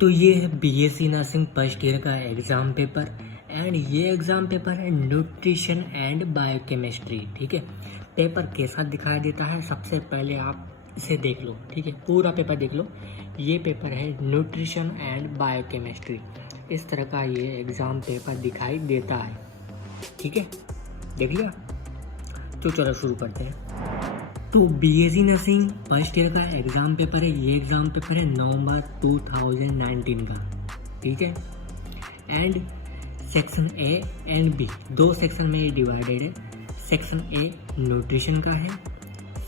तो ये है बीएससी नर्सिंग फर्स्ट ईयर का एग्ज़ाम पेपर एंड ये एग्ज़ाम पेपर है न्यूट्रिशन एंड बायोकेमिस्ट्री। ठीक है, पेपर कैसा दिखाई देता है सबसे पहले आप इसे देख लो। ठीक है, पूरा पेपर देख लो। ये पेपर है न्यूट्रिशन एंड बायोकेमिस्ट्री। इस तरह का ये एग्ज़ाम पेपर दिखाई देता है। ठीक है, देख लिया। तो चलो शुरू करते हैं। तो बीएससी नर्सिंग फर्स्ट ईयर का एग्ज़ाम पेपर है। ये एग्ज़ाम पेपर है नवंबर 2019 का। ठीक है, and section A and B दो सेक्शन में ये डिवाइडेड है। सेक्शन ए न्यूट्रिशन का है,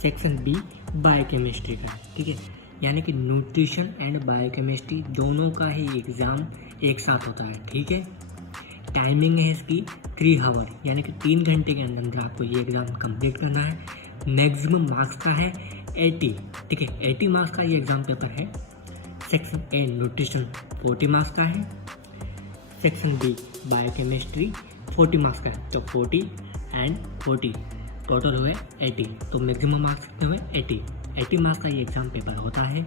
सेक्शन बी बायोकेमिस्ट्री का है। ठीक है, यानी कि न्यूट्रिशन एंड बायोकेमिस्ट्री दोनों का ही एग्ज़ाम एक साथ होता है। ठीक है, टाइमिंग है इसकी 3 आवर, यानी कि 3 घंटे के अंदर आपको ये एग्ज़ाम कंप्लीट करना है। मैक्सिमम मार्क्स का है 80। ठीक है, 80 मार्क्स का ये एग्ज़ाम पेपर है। सेक्शन ए न्यूट्रिशन 40 मार्क्स का है, सेक्शन बी बायोकेमिस्ट्री 40 मार्क्स का है। तो 40 एंड 40 टोटल हुए 80। तो मैक्सिमम मार्क्स कितने हुए 80 मार्क्स का ये एग्ज़ाम पेपर होता है।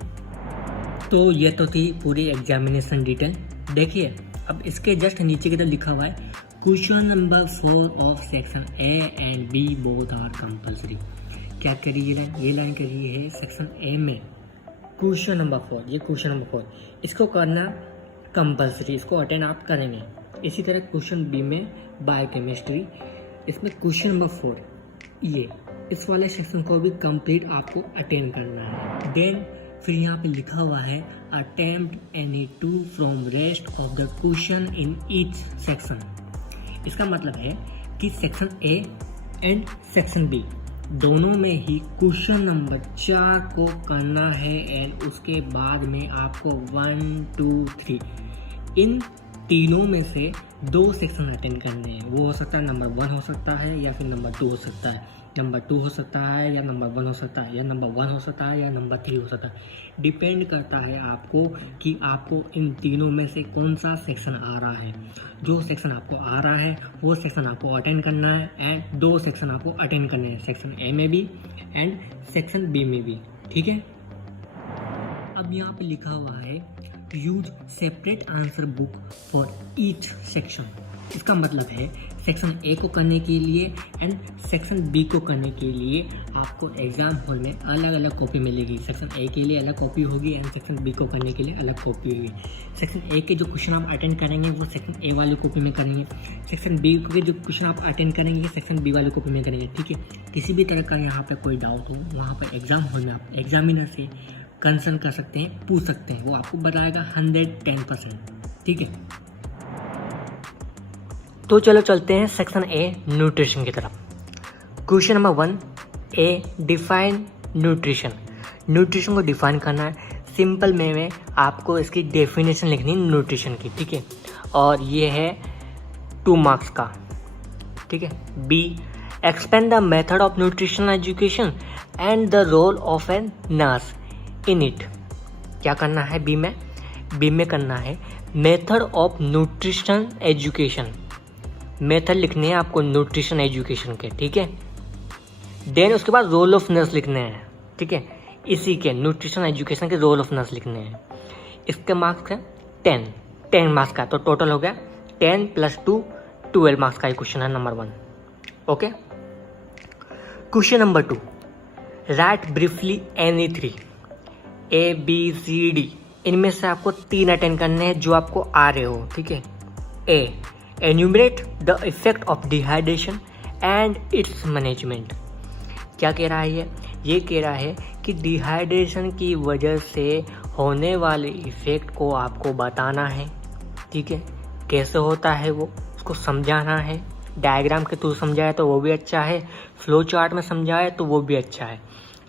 तो ये तो थी पूरी एग्जामिनेशन डिटेल। देखिए अब इसके जस्ट नीचे की तरफ लिखा हुआ है question number 4 of section A and B both are compulsory. क्या करी ये लाइन करी है सेक्शन ए में क्वेश्चन नंबर 4, ये क्वेश्चन नंबर 4 इसको करना कंपल्सरी, इसको अटेंड आप करेंगे। इसी तरह क्वेश्चन बी में बायोकेमिस्ट्री, इसमें क्वेश्चन नंबर 4 ये इस वाले सेक्शन को भी कंप्लीट आपको अटेंड करना है। देन फिर यहाँ पे लिखा हुआ है attempt any 2 from rest of the question in each section. इसका मतलब है कि section A and section B दोनों में ही क्वेश्चन नंबर 4 को करना है एंड उसके बाद में आपको 1, 2, 3 इन तीनों में से 2 सेक्शन अटेंड करने हैं। वो हो सकता है नंबर 1 हो सकता है या फिर नंबर 2 हो सकता है, नंबर 2 हो सकता है या नंबर 1 हो सकता है, या नंबर 1 हो सकता है या नंबर 3 हो सकता है। डिपेंड करता है आपको कि आपको इन तीनों में से कौन सा सेक्शन आ रहा है। जो सेक्शन आपको आ रहा है वो सेक्शन आपको अटेंड करना है एंड 2 सेक्शन आपको अटेंड करने हैं, सेक्शन ए में भी एंड सेक्शन बी में भी। ठीक है, अब यहाँ पे लिखा हुआ है use separate answer book for each section. इसका मतलब है सेक्शन ए को करने के लिए एंड सेक्शन बी को करने के लिए आपको एग्जाम हॉल में अलग अलग कॉपी मिलेगी। सेक्शन ए के लिए अलग कॉपी होगी एंड सेक्शन बी को करने के लिए अलग कॉपी होगी। सेक्शन ए के जो क्वेश्चन आप अटेंड करेंगे वो सेक्शन ए वाली कॉपी में करेंगे, सेक्शन बी के जो क्वेश्चन आप अटेंड करेंगे सेक्शन बी वाली कॉपी में करेंगे। ठीक है, किसी भी तरह का यहाँ पर कोई डाउट हो वहाँ पर एग्जाम हॉल में आप एग्जामिनर से कंसर्न कर सकते हैं, पूछ सकते हैं, वो आपको बताएगा 110%। ठीक है, तो चलो चलते हैं सेक्शन ए न्यूट्रिशन की तरफ। क्वेश्चन नंबर 1 ए डिफाइन न्यूट्रिशन। न्यूट्रिशन को डिफाइन करना है सिंपल में आपको इसकी डेफिनेशन लिखनी है न्यूट्रिशन की। ठीक है, और ये है 2 मार्क्स का। ठीक है, B explain the method of nutritional education and the role of an nurse in it. क्या करना है बी में करना है method of nutrition education. Method लिखने हैं आपको न्यूट्रिशन एजुकेशन के। ठीक है, देन उसके बाद रोल ऑफ नर्स लिखने हैं। ठीक है, इसी के न्यूट्रिशन एजुकेशन के रोल ऑफ नर्स लिखने हैं। इसके मार्क्स है 10 मार्क्स का, तो टोटल हो गया 10 + 2 12 मार्क्स का ये क्वेश्चन है number 1। Okay, question number 2 right briefly any 3 A, B, C, D इनमें से आपको 3 अटेंड करने हैं जो आपको आ रहे हो। ठीक है, A enumerate the effect of dehydration and its management. क्या कह रहा है ये कह रहा है कि डिहाइड्रेशन की वजह से होने वाले इफेक्ट को आपको बताना है। ठीक है, कैसे होता है वो उसको समझाना है। डायग्राम के थ्रू समझाए तो वो भी अच्छा है, फ्लो चार्ट में समझाए तो वो भी अच्छा है।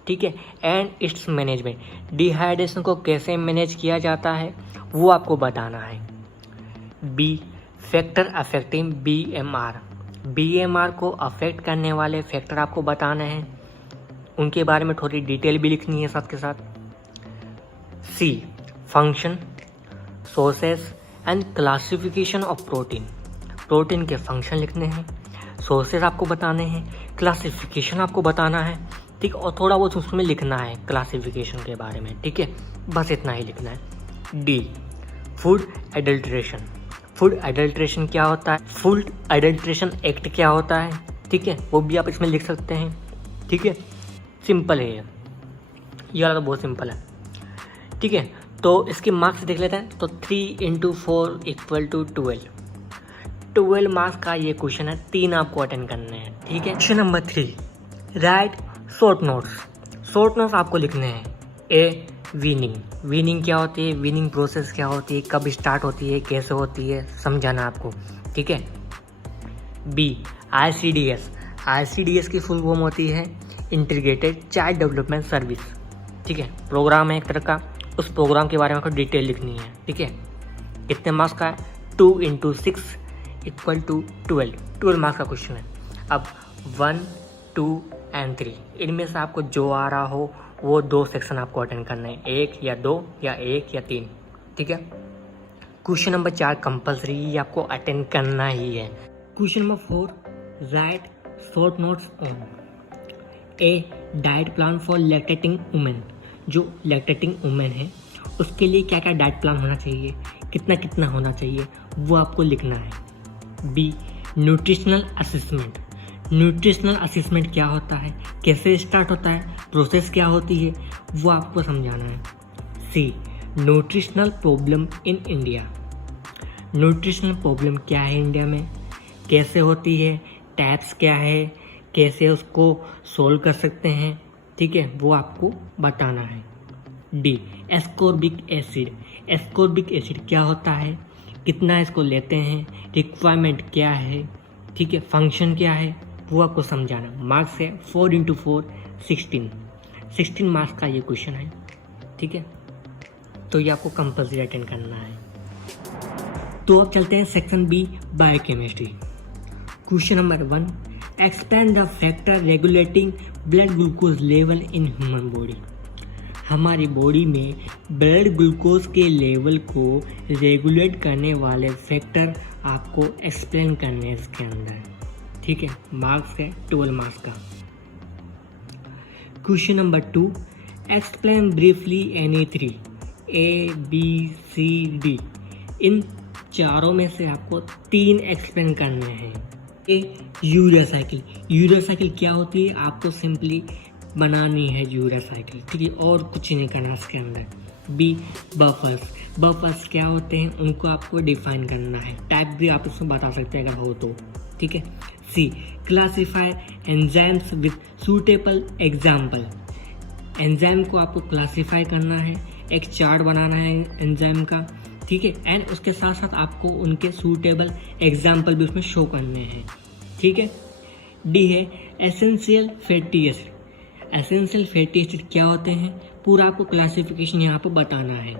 ठीक है, एंड इट्स मैनेजमेंट डिहाइड्रेशन को कैसे मैनेज किया जाता है वो आपको बताना है। बी फैक्टर अफेक्टिंग BMR को अफेक्ट करने वाले फैक्टर आपको बताने हैं, उनके बारे में थोड़ी डिटेल भी लिखनी है साथ के साथ। C function sources and classification of protein के फंक्शन लिखने हैं, सोर्सेस आपको बताने हैं, क्लासिफिकेशन आपको बताना है। ठीक, और थोड़ा बहुत उसमें लिखना है क्लासिफिकेशन के बारे में। ठीक है, बस इतना ही लिखना है। D food adulteration. Food adulteration क्या होता है, फूड एडल्ट्रेशन एक्ट क्या होता है, ठीक है, वो भी आप इसमें लिख सकते हैं। ठीक है, सिंपल है ये वाला तो बहुत सिंपल है। ठीक है, तो इसके मार्क्स देख लेते हैं। तो 3 × 4 = 12। 12 मार्क्स का ये क्वेश्चन है, 3 आपको अटेंड करने हैं। ठीक है, question number 3, right short notes. Short notes आपको लिखने हैं। ए, वीनिंग। वीनिंग क्या होती है, वीनिंग प्रोसेस क्या होती है, कब स्टार्ट होती है, कैसे होती है, समझाना आपको। ठीक है। B, ICDS। ICDS की फुल फॉर्म होती है इंटीग्रेटेड चाइल्ड डेवलपमेंट सर्विस। ठीक है, प्रोग्राम है एक तरह का, उस प्रोग्राम के बारे में आपको डिटेल लिखनी है। ठीक है, कितने मार्क्स का है, 2 × 6 = 12। 12 मार्क्स का क्वेश्चन है। अब 1, 2 और 3 इनमें से आपको जो आ रहा हो वो 2 सेक्शन आपको अटेंड करना है, 1 या 2 या 1 या 3। ठीक है। क्वेश्चन नंबर 4 कंपल्सरी आपको अटेंड करना ही है। Question number 4, right short notes on A diet plan for lactating women. जो लैक्टेटिंग वुमेन है उसके लिए क्या क्या डाइट प्लान होना चाहिए, कितना कितना होना चाहिए, वो आपको लिखना है। B, nutritional assessment. Nutritional assessment क्या होता है, कैसे स्टार्ट होता है, प्रोसेस क्या होती है, वो आपको समझाना है। C, nutritional problem in India. Nutritional problem क्या है इंडिया में, कैसे होती है, टाइप्स क्या है, कैसे उसको सोल्व कर सकते हैं। ठीक है, वो आपको बताना है। D, ascorbic acid. Ascorbic acid क्या होता है, कितना इसको लेते हैं, रिक्वायरमेंट क्या है, ठीक है, फंक्शन क्या है, वो आपको समझाना। मार्क्स है 4 × 4 16 मार्क्स का ये क्वेश्चन है। ठीक है, तो ये आपको कंपल्सरी अटेंड करना है। तो अब चलते हैं section B, biochemistry. Question number 1, explain the factor regulating blood glucose level in human body. हमारी बॉडी में ब्लड ग्लूकोज के लेवल को रेगुलेट करने वाले फैक्टर आपको एक्सप्लेन करने हैं इसके अंदर। ठीक है, मार्क्स है 12 मार्क्स का। Question number 2, explain briefly any 3 A, B, C, D। इन चारों में से आपको 3 एक्सप्लेन करने हैं। ए, यूरिया साइकिल। यूरिया साइकिल क्या होती है, आपको सिंपली बनानी है यूरिया साइकिल। ठीक है, और कुछ नहीं करना इसके अंदर। B, buffers. बफर्स क्या होते हैं, उनको आपको डिफाइन करना है। टाइप भी आप इसमें बता सकते हैं अगर हो तो। ठीक है। C, classify enzymes with suitable example. Enzyme को आपको क्लासीफाई करना है, एक चार्ट बनाना है एंजाइम का। ठीक है, एंड उसके साथ साथ आपको उनके सूटेबल एग्जाम्पल भी उसमें शो करने हैं। ठीक है। डी है essential fatty acid. Essential fatty acid क्या होते हैं, पूरा आपको क्लासिफिकेशन यहाँ पर बताना है।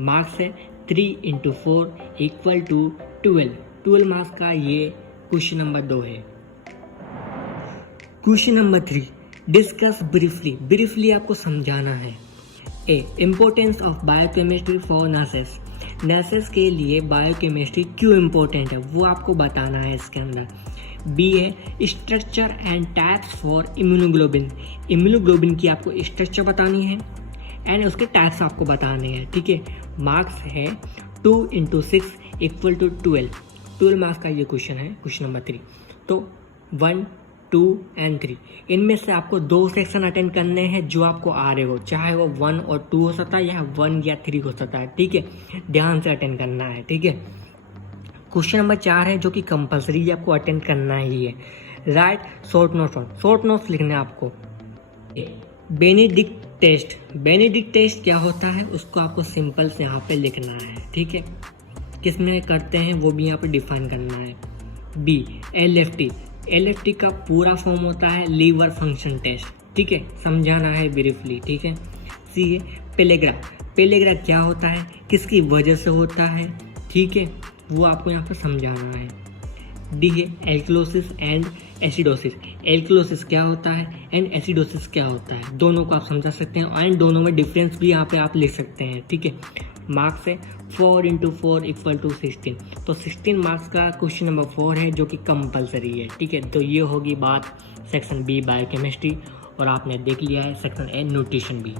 मार्क्स है 3 × 4 = 12। 12 मार्क्स का ये क्वेश्चन नंबर 2 है। Question number 3, discuss briefly. Briefly आपको समझाना है। A, importance of biochemistry for nurses. Nurses के लिए बायोकेमिस्ट्री क्यों इम्पोर्टेंट है वो आपको बताना है इसके अंदर। बी है structure and types for immunoglobulin. Immunoglobulin की आपको स्ट्रक्चर बतानी है एंड उसके टाइप्स आपको बताने हैं। ठीक है, मार्क्स है 2 × 6 = 12। 12 मार्क्स का ये क्वेश्चन है, क्वेश्चन नंबर 3। तो 1, 2 और 3 इनमें से आपको 2 सेक्शन अटेंड करने हैं जो आपको आ रहे हो, चाहे वो 1 और 2 हो सकता है या 1 या 3 हो सकता है। ठीक है, ध्यान से अटेंड करना है। ठीक है। क्वेश्चन नंबर 4 है जो कि कंपलसरी आपको अटेंड करना ही है। Right short notes on. Short notes लिखने आपको। Benedict test. बेनेडिक्ट टेस्ट क्या होता है उसको आपको सिंपल से यहाँ पे लिखना है। ठीक है, किस में करते हैं वो भी यहाँ पे डिफाइन करना है। B, LFT। LFT का पूरा फॉर्म होता है लीवर फंक्शन टेस्ट। ठीक है, समझाना है ब्रीफली। ठीक है। सी है पेलेग्राफ। पेलेग्राफ क्या होता है, किसकी वजह से होता है, ठीक है, वो आपको यहाँ पर समझाना है। डी है एल्कलोसिस एंड एसिडोसिस। एल्कलोसिस क्या होता है एंड एसिडोसिस क्या होता है, दोनों को आप समझा सकते हैं एंड दोनों में डिफरेंस भी यहाँ पे आप लिख सकते हैं। ठीक है, मार्क्स है 4 × 4 = 16। तो 16 मार्क्स का क्वेश्चन नंबर 4 है जो कि कंपलसरी है। ठीक है, तो ये होगी बात सेक्शन बी बायोकेमिस्ट्री और आपने देख लिया है सेक्शन ए न्यूट्रिशन भी।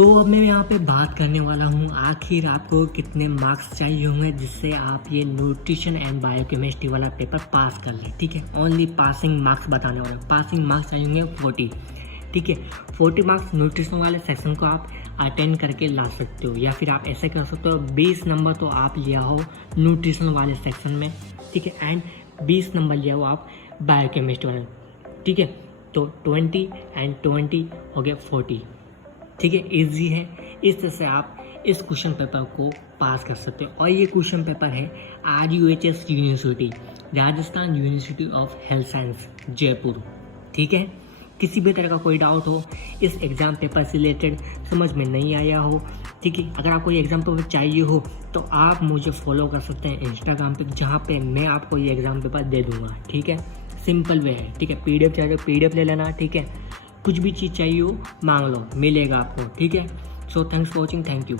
सो अब मैं यहाँ पे बात करने वाला हूँ आखिर आपको कितने मार्क्स चाहिए होंगे जिससे आप ये न्यूट्रिशन एंड बायोकेमिस्ट्री वाला पेपर पास कर लें। ठीक है, ओनली पासिंग मार्क्स बताने वाले। पासिंग मार्क्स चाहिए होंगे 40। ठीक है, 40 मार्क्स न्यूट्रिशन वाले सेक्शन को आप अटेंड करके ला सकते हो, या फिर आप ऐसे कर सकते हो 20 नंबर तो आप लिया हो न्यूट्रिशन वाले सेक्शन में। ठीक है, एंड 20 नंबर लिया हो आप बायोकेमिस्ट्री वाले। ठीक है, तो 20 एंड 20 हो गया 40। ठीक है, इजी है। इस तरह से आप इस क्वेश्चन पेपर को पास कर सकते हो। और ये क्वेश्चन पेपर है RUHS university, Rajasthan university of health science, Jaipur. ठीक है, किसी भी तरह का कोई डाउट हो इस एग्ज़ाम पेपर से रिलेटेड, समझ में नहीं आया हो, ठीक है, अगर आपको ये एग्ज़ाम पेपर चाहिए हो तो आप मुझे फॉलो कर सकते हैं इंस्टाग्राम पे, जहाँ पे मैं आपको ये एग्ज़ाम पेपर दे दूँगा। ठीक है, सिंपल वे है। ठीक है, PDF चाहिए तो PDF ले लेना। ठीक है, कुछ भी चीज़ चाहिए हो मांग लो, मिलेगा आपको। ठीक है, so thanks for watching, thank you.